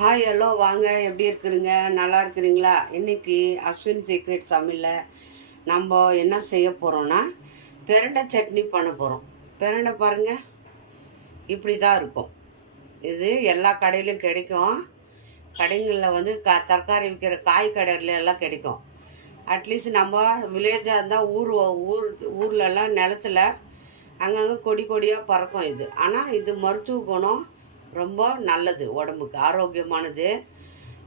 Hi hello வாங்க, எப்படி இருக்கிறீங்க? நல்லா இருக்கிறீங்களா? இன்னைக்கு அஸ்வின் சீக்ரெட் சமையலில் நம்ம என்ன செய்ய போகிறோன்னா பிரண்டை சட்னி பண்ண போகிறோம். பிரண்டை பாருங்கள், இப்படி தான் இருக்கும். இது எல்லா கடையிலையும் கிடைக்கும். கடைகளில் வந்து தரக்காரி விற்கிற காய் கடையில எல்லாம் கிடைக்கும். அட்லீஸ்ட் நம்ம வில்லேஜாக இருந்தால் ஊர்லெல்லாம் நிலத்துல அங்கங்கே கொடி கொடியாக பறக்கும் இது. ஆனால் இது மருத்துவ குணம் ரொம்ப நல்லது, உடம்புக்கு ஆரோக்கியமானது.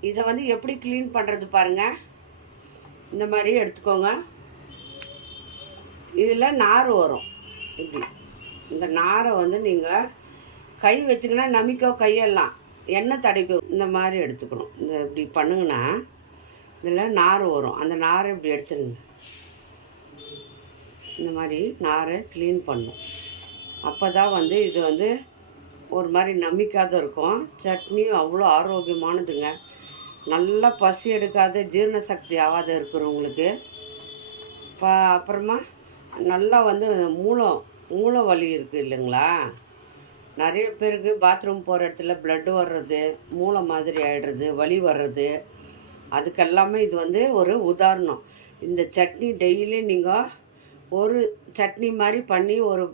இதை வந்து எப்படி க்ளீன் பண்ணுறது பாருங்கள். இந்த மாதிரி எடுத்துக்கோங்க. இதில் நார் வரும். இப்படி இந்த நாரை வந்து நீங்கள் கை வச்சிங்கன்னா நமிக்கோ, கையெல்லாம் எண்ணெய் தடைக்கோ. இந்த மாதிரி எடுத்துக்கணும். இந்த இப்படி பண்ணுங்கன்னா இதில் நார் வரும். அந்த நாரை இப்படி எடுத்துடுங்க. இந்த மாதிரி நாரை க்ளீன் பண்ணும். அப்போ தான் வந்து இது வந்து ஒரு மாதிரி நம்பிக்காத இருக்கும். சட்னியும் அவ்வளோ ஆரோக்கியமானதுங்க. நல்லா பசி எடுக்காத, ஜீரண சக்தி ஆகாத இருக்கிறவங்களுக்கு அப்புறமா நல்லா வந்து மூளை வலி இருக்குது இல்லைங்களா? நிறைய பேருக்கு பாத்ரூம் போகிற இடத்துல பிளட்டு வர்றது, மூளை மாதிரி ஆகிடுறது, வலி வர்றது, அதுக்கெல்லாமே இது வந்து ஒரு உதாரணம். இந்த சட்னி டெய்லி நீங்கள் ஒரு சட்னி மாதிரி பண்ணி ஒரு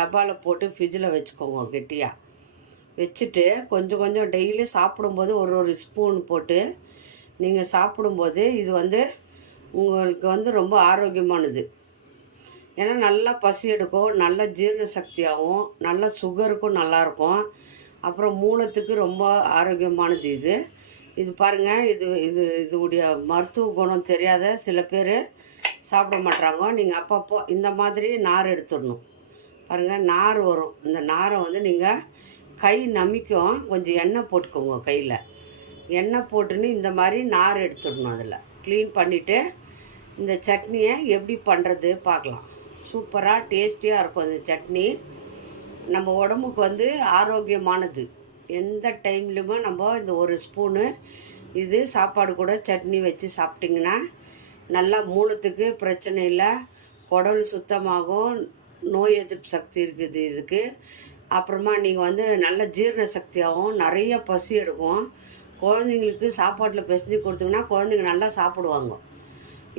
டப்பாவில் போட்டு ஃப்ரிட்ஜில் வச்சுக்கோங்க. கெட்டியாக வச்சுட்டு கொஞ்சம் கொஞ்சம் டெய்லி சாப்பிடும்போது ஒரு ஸ்பூன் போட்டு நீங்கள் சாப்பிடும்போது இது வந்து உங்களுக்கு வந்து ரொம்ப ஆரோக்கியமானது. ஏன்னா நல்லா பசி எடுக்கும், நல்ல ஜீரண சக்தியாகவும், நல்ல சுகருக்கும் நல்லாயிருக்கும். அப்புறம் மூலத்துக்கு ரொம்ப ஆரோக்கியமானது இது. இது பாருங்கள், இதுடைய மருத்துவ குணம் தெரியாத சில பேர் சாப்பிட மாட்டாங்க. நீங்கள் அப்பப்போ இந்த மாதிரி நார் எடுத்துடணும். பாருங்கள், நார் வரும். இந்த நாரை வந்து நீங்கள் கை நமிக்கும், கொஞ்சம் எண்ணெய் போட்டுக்கோங்க. கையில் எண்ணெய் போட்டுன்னு இந்த மாதிரி நார் எடுத்துடணும். அதில் க்ளீன் பண்ணிவிட்டு இந்த சட்னியை எப்படி பண்ணுறது பார்க்கலாம். சூப்பராக டேஸ்டியாக இருக்கும் இந்த சட்னி. நம்ம உடம்புக்கு வந்து ஆரோக்கியமானது. எந்த டைம்லையுமே நம்ம இந்த ஒரு ஸ்பூனு இது சாப்பாடு கூட சட்னி வச்சு சாப்பிட்டிங்கன்னா நல்லா மூலத்துக்கு பிரச்சனை இல்லை, குடல் சுத்தமாகும், நோய் எதிர்ப்பு சக்தி இருக்குது இதுக்கு. அப்புறமா நீங்கள் வந்து நல்ல ஜீரண சக்தியாகவும், நிறைய பசி எடுக்கும். குழந்தைங்களுக்கு சாப்பாட்டில் பிசைஞ்சு கொடுத்தீங்கன்னா குழந்தைங்க நல்லா சாப்பிடுவாங்க.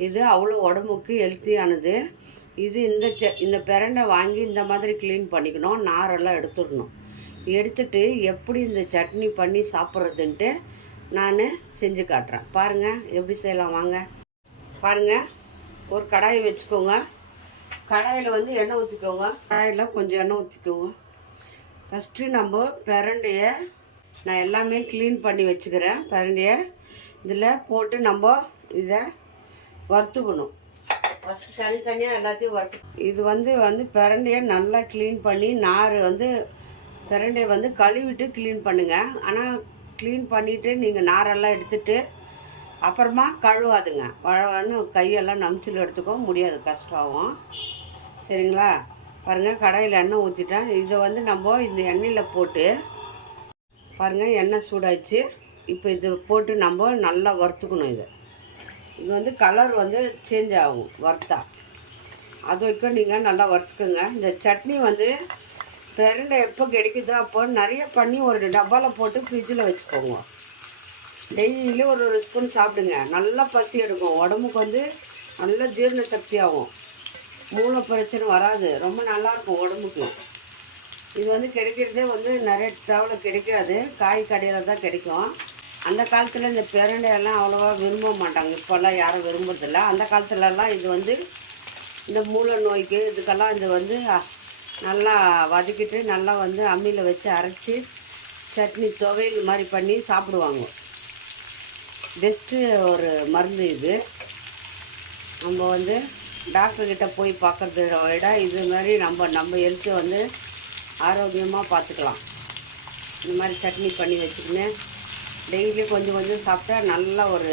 இது அவ்வளோ உடம்புக்கு ஹெல்த்தியானது. இது இந்த பிரண்டை வாங்கி இந்த மாதிரி க்ளீன் பண்ணிக்கணும். நாரெல்லாம் எடுத்துடணும். எடுத்துட்டு எப்படி இந்த சட்னி பண்ணி சாப்பிட்றதுன்ட்டு நான் செஞ்சு காட்டுறேன். பாருங்கள் எப்படி செய்யலாம் வாங்க. பாருங்கள், ஒரு கடாயை வச்சுக்கோங்க. கடாயில் வந்து எண்ணெய் ஊற்றிக்கோங்க. கடாயில் கொஞ்சம் எண்ணெய் ஊற்றிக்கோங்க. ஃபஸ்ட்டு நம்ம பிரண்டையை நான் எல்லாமே க்ளீன் பண்ணி வச்சுக்கிறேன். பிரண்டையை இதில் போட்டு நம்ம இதை வறுத்துக்கணும். ஃபஸ்ட்டு தனித்தனியாக எல்லாத்தையும் இது வந்து பிரண்டையை நல்லா க்ளீன் பண்ணி நார் வந்து பிரண்டையை வந்து கழுவிட்டு க்ளீன் பண்ணுங்கள். ஆனால் க்ளீன் பண்ணிவிட்டு நீங்கள் நாரெல்லாம் எடுத்துகிட்டு அப்புறமா கழுவாதுங்க. வழன்னு கையெல்லாம் நமிச்சில் எடுத்துக்க முடியாது, கஷ்டம். சரிங்களா? பாருங்கள், கடாயில் எண்ணெய் ஊற்றிட்டேன். இதை வந்து நம்ம இந்த எண்ணெயில் போட்டு பாருங்கள், எண்ணெய் சூடாச்சு. இப்போ இது போட்டு நம்ம நல்லா வறுத்துக்கணும். இது வந்து கலர் வந்து சேஞ்ச் ஆகும் வறுத்தா. அது வரைக்கும் நீங்கள் நல்லா வறுத்துக்குங்க. இந்த சட்னி வந்து பிரண்டை எப்போ கிடைக்குதோ அப்போ நிறைய பண்ணி ஒரு டப்பாவில் போட்டு ஃப்ரிட்ஜில் வச்சுக்கோங்க. டெய்லி ஒரு ஸ்பூன் சாப்பிடுங்க. நல்லா பசி எடுக்கும், உடம்புக்கு வந்து நல்ல ஜீரண சக்தி ஆகும், மூளை பிரச்சனை வராது, ரொம்ப நல்லாயிருக்கும் உடம்புக்கு. இது வந்து கிடைக்கிறதே வந்து நிறைய தவளை கிடைக்காது, காய் கடையில் தான் கிடைக்கும். அந்த காலத்தில் இந்த பிரண்டையெல்லாம் அவ்வளோவா விரும்ப மாட்டாங்க. இப்போல்லாம் யாரும் விரும்புறதில்ல. அந்த காலத்துலலாம் இது வந்து இந்த மூளை நோய்க்கு இதுக்கெல்லாம் இது வந்து நல்லா வதக்கிட்டு நல்லா வந்து அம்மியில் வச்சு அரைச்சி சட்னி துவையல் மாதிரி பண்ணி சாப்பிடுவாங்க. பெஸ்ட்டு ஒரு மருந்து இது. நம்ம வந்து டாக்டர்கிட்ட போய் பார்க்குறத விட இது மாதிரி நம்ம ஹெல்த்தை வந்து ஆரோக்கியமாக பார்த்துக்கலாம். இந்த மாதிரி சட்னி பண்ணி வச்சுக்கின்னு டெய்லி கொஞ்சம் கொஞ்சம் சாப்பிட்டா நல்லா ஒரு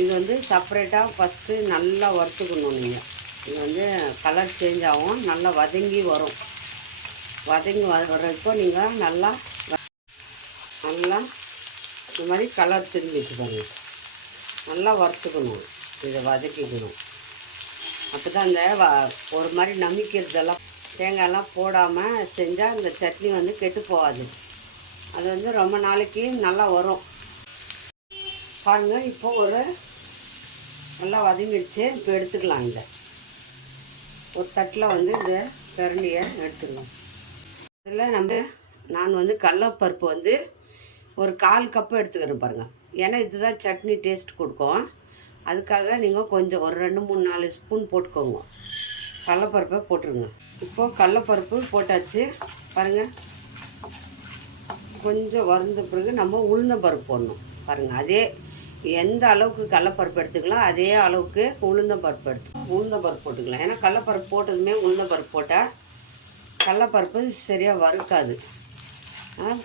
இது வந்து செப்பரேட்டாக ஃபஸ்ட்டு நல்லா வறுத்துக்கணும். நீங்கள் இது வந்து கலர் சேஞ்ச் ஆகும், நல்லா வதங்கி வரும். வதங்கி வர்றப்போ நீங்கள் நல்லா இந்த மாதிரி கலர் தெரிஞ்சு வச்சுக்கோங்க. நல்லா வறுத்துக்கணும், இதை வதக்கிக்கணும். அப்போ தான் இந்த ஒரு மாதிரி நமிக்கிறதெல்லாம் தேங்காயெல்லாம் போடாமல் செஞ்சால் இந்த சட்னி வந்து கெட்டு போகாது. அது வந்து ரொம்ப நாளைக்கு நல்லா வரும். பாருங்கள், இப்போ நல்லா வதங்கிடுச்சு. இப்போ எடுத்துக்கலாம். ஒரு தட்டில் வந்து இந்த கரண்டியை எடுத்துக்கலாம். இதில் நான் வந்து கடலைப்பருப்பு வந்து ஒரு 1/4 கப்பு எடுத்துக்கிறேன் பாருங்கள். ஏன்னா இதுதான் சட்னி டேஸ்ட் கொடுக்கும். அதுக்காக நீங்கள் கொஞ்சம் ஒரு 2, 3, 4 ஸ்பூன் போட்டுக்கோங்க. கடலைப்பருப்பை போட்டுருங்க. இப்போது கடலைப்பருப்பு போட்டாச்சு பாருங்கள். கொஞ்சம் வறுந்த பிறகு நம்ம உளுந்தம்பருப்பு போடணும் பாருங்கள். அதே எந்த அளவுக்கு கடலைப்பருப்பு எடுத்துக்கலாம் அதே அளவுக்கு உளுந்தம்பருப்பு போட்டுக்கலாம். ஏன்னா கடலைப்பருப்பு போட்டதுமே உளுந்தம்பருப்பு போட்டால் கடலைப்பருப்பு சரியாக வறுக்காது.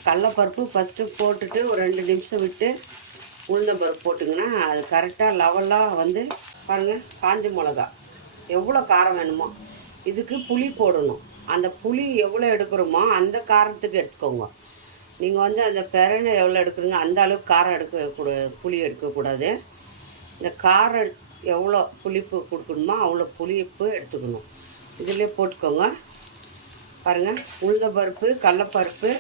கடலைப்பருப்பு ஃபஸ்ட்டு போட்டுட்டு ஒரு 2 நிமிஷம் விட்டு உளுந்தம்பருப்பு போட்டிங்கன்னா அது கரெக்டாக லெவலாக வந்து பாருங்கள். காஞ்ச மிளகா எவ்வளோ காரம் வேணுமோ இதுக்கு புளி போடணும். அந்த புளி எவ்வளோ எடுக்கிறோமோ அந்த காரத்துக்கு எடுத்துக்கோங்க. நீங்கள் வந்து அந்த பெரணை எவ்வளோ எடுக்கிறீங்க அந்த அளவுக்கு காரம் புளி எடுக்கக்கூடாது. இந்த காரம் எவ்வளோ புளிப்பு கொடுக்கணுமோ அவ்வளோ புளிப்பு எடுத்துக்கணும். இதிலே போட்டுக்கோங்க பாருங்கள். உளுந்தம்பருப்பு கடலைப்பருப்பு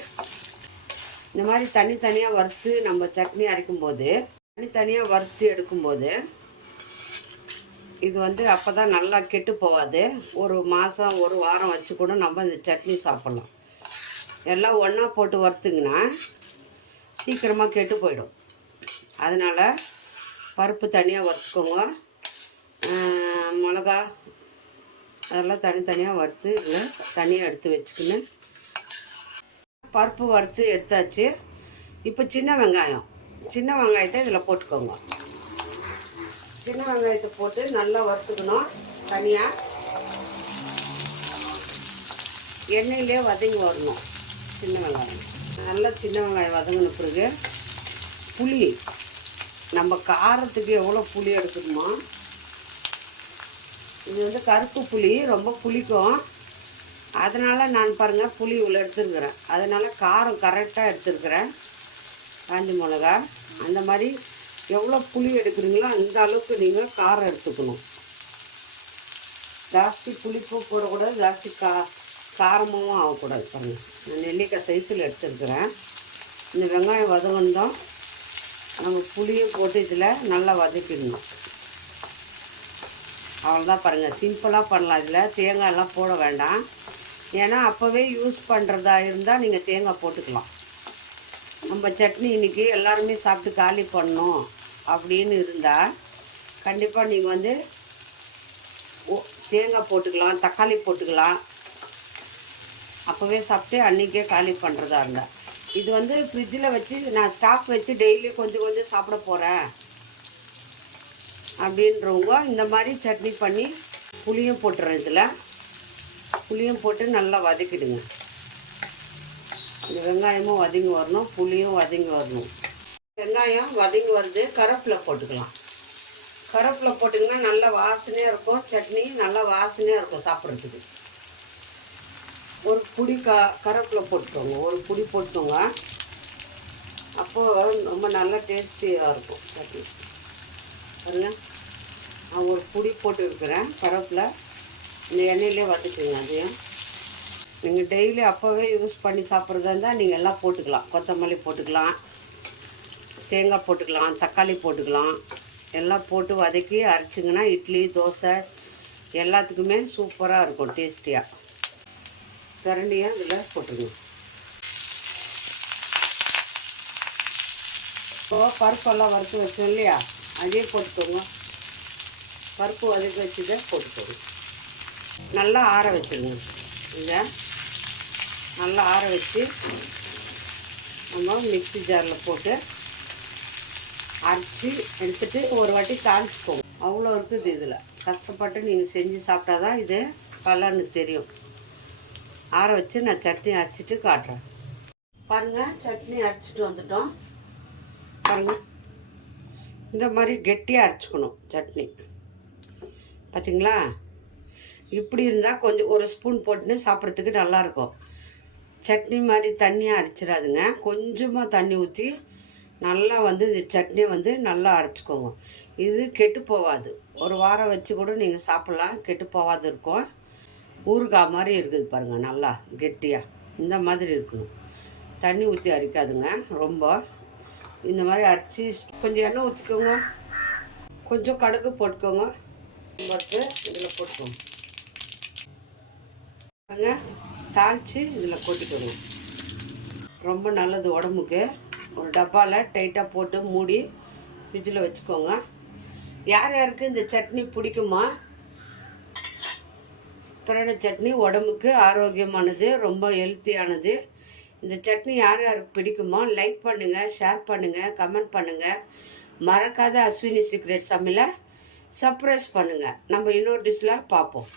இந்த மாதிரி தனித்தனியாக வறுத்து நம்ம சட்னி அரைக்கும்போது தனித்தனியாக வறுத்து எடுக்கும்போது இது வந்து அப்போ தான் நல்லா கெட்டு போகாது. ஒரு மாதம் ஒரு வாரம் வச்சு கூட நம்ம இந்த சட்னி சாப்பிட்லாம். எல்லாம் ஒன்றா போட்டு வறுத்துங்கன்னா சீக்கிரமாக கெட்டு போயிடும். அதனால் பருப்பு தனியாக வறுத்துக்கோங்க. மிளகா அதெல்லாம் தனித்தனியாக வறுத்து இதில் தனியாக எடுத்து வச்சுக்கின்னு பருப்பு வறுத்து எடுத்தாச்சு. இப்போ சின்ன வெங்காயத்தை இதில் போட்டுக்கோங்க. சின்ன வெங்காயத்தை போட்டு நல்லா வறுத்துக்கணும். தனியாக எண்ணெயிலே வதங்கி வரணும். சின்ன வெங்காயம் வதங்கின பிறகு புளி நம்ம காரத்துக்கு எவ்வளோ புளி எடுக்கணுமோ, இது வந்து கருப்பு புளி ரொம்ப புளிக்கும். அதனால் நான் பாருங்கள் புளி இவ்வளோ எடுத்துருக்குறேன். அதனால் காரம் கரெக்டாக எடுத்துருக்குறேன். காஞ்சி மிளகா அந்த மாதிரி எவ்வளோ புளி எடுக்கிறீங்களோ அந்த அளவுக்கு நீங்கள் காரம் எடுத்துக்கணும். ஜாஸ்தி புளிப்பு போடக்கூடாது, ஜாஸ்தி காரமாகவும் ஆகக்கூடாது. பாருங்கள், நான் நெல்லிக்காய் சைஸில் எடுத்துருக்குறேன். இந்த வெங்காயம் வதங்கணும். நம்ம புளியும் போட்டு இதில் நல்லா வதக்கிடணும். அவ்வளோதான் பாருங்கள். சிம்பிளாக பண்ணலாம். இதில் தேங்காயெல்லாம் போட வேண்டாம். ஏன்னா அப்போவே யூஸ் பண்ணுறதா இருந்தால் நீங்கள் தேங்காய் போட்டுக்கலாம். நம்ம சட்னி இன்றைக்கி எல்லாருமே சாப்பிட்டு காலி பண்ணணும் அப்படின்னு இருந்தால் கண்டிப்பாக நீங்கள் வந்து தேங்காய் போட்டுக்கலாம், தக்காளி போட்டுக்கலாம். அப்போவே சாப்பிட்டு அன்றைக்கே காலி பண்ணுறதா இருந்தால். இது வந்து ஃப்ரிட்ஜில் வச்சு நான் ஸ்டாக் வச்சு டெய்லி கொஞ்சம் கொஞ்சம் சாப்பிட போகிறேன் அப்படின்றவங்க இந்த மாதிரி சட்னி பண்ணி புளியும் போட்டுறேன். இதில் புளியும் போட்டு நல்லா வதக்கிடுங்க. இந்த வெங்காயமும் வதங்கி வரணும், புளியும் வதங்கி வரணும். வெங்காயம் வதங்கி வருது. கருவேப்பிலை போட்டுக்கலாம். கருவேப்பிலை போட்டிங்கன்னா நல்லா வாசனையாக இருக்கும். சட்னி நல்லா வாசனையாக இருக்கும் சாப்பிட்றதுக்கு. ஒரு புடி கருவேப்பிலை போட்டுக்கோங்க. ஒரு புடி போட்டுக்கோங்க. அப்போது ரொம்ப நல்லா டேஸ்டியாக இருக்கும் சட்னி. பாருங்க, நான் ஒரு புடி போட்டு இருக்கிறேன் கருவேப்பிலை. இந்த எண்ணெயிலே வதக்குங்க. அதையும் நீங்கள் டெய்லி அப்போவே யூஸ் பண்ணி சாப்பிட்றதா இருந்தால் நீங்கள் எல்லாம் போட்டுக்கலாம். கொத்தமல்லி போட்டுக்கலாம், தேங்காய் போட்டுக்கலாம், தக்காளி போட்டுக்கலாம். எல்லாம் போட்டு வதக்கி அரைச்சிங்கன்னா இட்லி, தோசை எல்லாத்துக்குமே சூப்பராக இருக்கும், டேஸ்டியாக. கரண்டியாக இதில் போட்டுருங்க. இப்போ பருப்பெல்லாம் வறுத்து வச்சோம் இல்லையா, அதே போட்டுக்கோங்க. பருப்பு வதக்கி வச்சுதை போட்டுக்கோங்க. நல்லா ஆற வச்சுருங்க. இதை நல்லா ஆற வச்சு நம்ம மிக்ஸி ஜாரில் போட்டு அரைச்சி எடுத்துகிட்டு ஒரு வாட்டி தாளிச்சுக்கோங்க. அவ்வளோ இருக்குது இதில். கஷ்டப்பட்டு நீங்கள் செஞ்சு சாப்பிட்டா தான் இது பலன்னு தெரியும். ஆற வச்சு நான் சட்னி அரைச்சிட்டு காட்டுறேன். பாருங்கள், சட்னி அரைச்சிட்டு வந்துட்டோம். பாருங்கள், இந்த மாதிரி கெட்டியாக அரைச்சிக்கணும் சட்னி. பார்த்தீங்களா? இப்படி இருந்தால் கொஞ்சம் ஒரு ஸ்பூன் போட்டுன்னு சாப்பிட்றதுக்கு நல்லாயிருக்கும். சட்னி மாதிரி தண்ணியாக அரைச்சிடாதுங்க. கொஞ்சமாக தண்ணி ஊற்றி நல்லா வந்து இந்த சட்னி வந்து நல்லா அரைச்சிக்கோங்க. இது கெட்டு போகாது. ஒரு வாரம் வச்சு கூட நீங்கள் சாப்பிட்லாம், கெட்டு போகாது இருக்கும். ஊறுகாய் மாதிரி இருக்குது பாருங்கள், நல்லா கெட்டியாக இந்த மாதிரி இருக்கணும். தண்ணி ஊற்றி அரைக்காதுங்க ரொம்ப. இந்த மாதிரி அரைச்சி கொஞ்சம் எண்ணெய் ஊற்றிக்கோங்க, கொஞ்சம் கடுகு போட்டுக்கோங்க, போட்டு இதில் போட்டுக்கோங்க, தாளித்து இதில் கொட்டிக்கோங்க. ரொம்ப நல்லது உடம்புக்கு. ஒரு டப்பாவில் டைட்டாக போட்டு மூடி ஃப்ரிட்ஜில் வச்சுக்கோங்க. யார் யாருக்கு இந்த சட்னி பிடிக்குமா? புராண சட்னி உடம்புக்கு ஆரோக்கியமானது, ரொம்ப ஹெல்த்தியானது. இந்த சட்னி யார் யாருக்கு பிடிக்குமோ லைக் பண்ணுங்கள், ஷேர் பண்ணுங்கள், கமெண்ட் பண்ணுங்கள். மறக்காத அஸ்வினி சீக்ரெட் சமையலை சர்ப்ரைஸ் பண்ணுங்கள். நம்ம இன்னொரு டிஷ்ஷில் பார்ப்போம்.